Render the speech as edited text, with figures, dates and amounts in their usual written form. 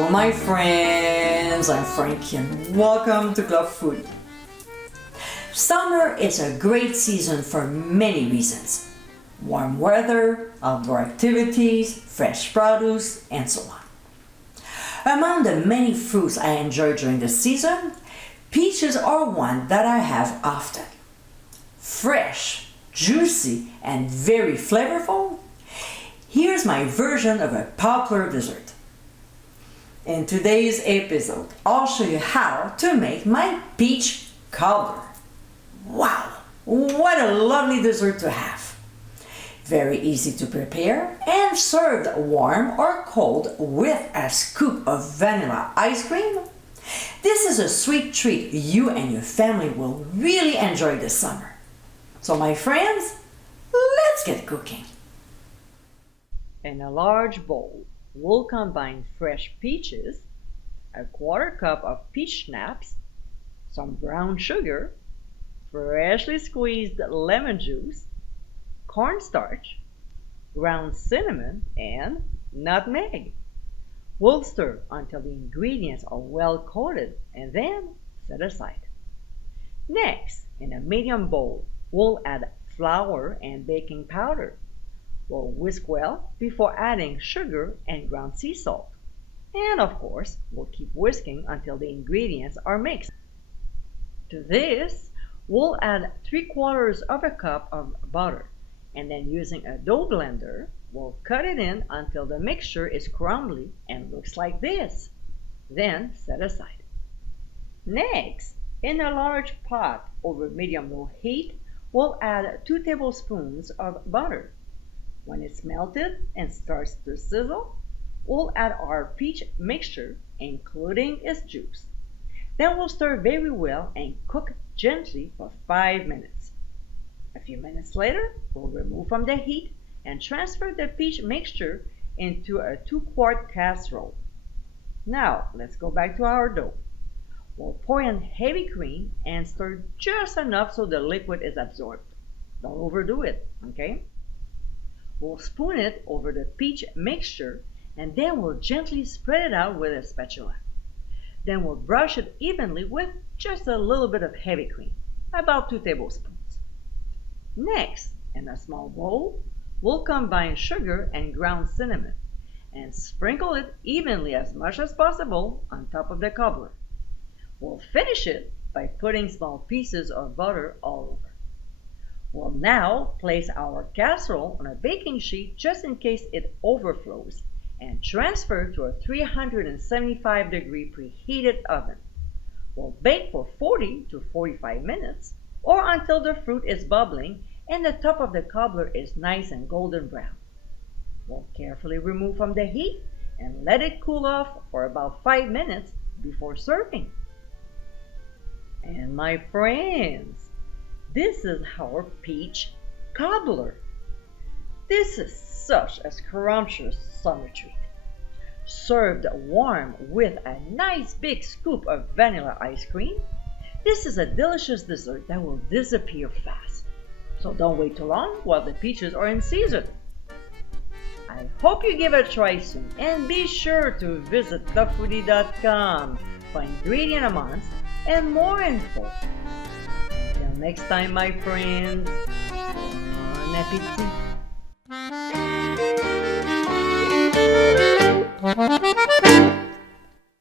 Bonjour my friends, I'm Frankie and welcome to Club Food. Summer is a great season for many reasons. Warm weather, outdoor activities, fresh produce, and so on. Among the many fruits I enjoy during the season, peaches are one that I have often. Fresh, juicy, and very flavorful, here's my version of a popular dessert. In today's episode, I'll show you how to make my peach cobbler. Wow, what a lovely dessert to have. Very easy to prepare and served warm or cold with a scoop of vanilla ice cream. This is a sweet treat you and your family will really enjoy this summer. So my friends, let's get cooking. In a large bowl, we'll combine fresh peaches, a quarter cup of peach schnapps, some brown sugar, freshly squeezed lemon juice, cornstarch, ground cinnamon, and nutmeg. We'll stir until the ingredients are well coated and then set aside. Next, in a medium bowl, we'll add flour and baking powder. We'll whisk well before adding sugar and ground sea salt. And of course, we'll keep whisking until the ingredients are mixed. To this, we'll add 3/4 of a cup of butter, and then using a dough blender, we'll cut it in until the mixture is crumbly and looks like this. Then set aside. Next, in a large pot over medium-low heat, we'll add 2 tablespoons of butter. When it's melted and starts to sizzle, we'll add our peach mixture, including its juice. Then we'll stir very well and cook gently for 5 minutes. A few minutes later, we'll remove from the heat and transfer the peach mixture into a 2-quart casserole. Now, let's go back to our dough. We'll pour in heavy cream and stir just enough so the liquid is absorbed. Don't overdo it, okay? We'll spoon it over the peach mixture and then we'll gently spread it out with a spatula. Then we'll brush it evenly with just a little bit of heavy cream, about 2 tablespoons. Next, in a small bowl, we'll combine sugar and ground cinnamon and sprinkle it evenly as much as possible on top of the cobbler. We'll finish it by putting small pieces of butter all over. We'll now place our casserole on a baking sheet just in case it overflows and transfer to a 375-degree preheated oven. We'll bake for 40 to 45 minutes or until the fruit is bubbling and the top of the cobbler is nice and golden brown. We'll carefully remove from the heat and let it cool off for about 5 minutes before serving. And my friends, this is our peach cobbler. This is such a scrumptious summer treat. Served warm with a nice big scoop of vanilla ice cream, this is a delicious dessert that will disappear fast. So don't wait too long while the peaches are in season. I hope you give it a try soon and be sure to visit clubfoodie.com for ingredient amounts and more info. Till next time, my friends, bon appétit!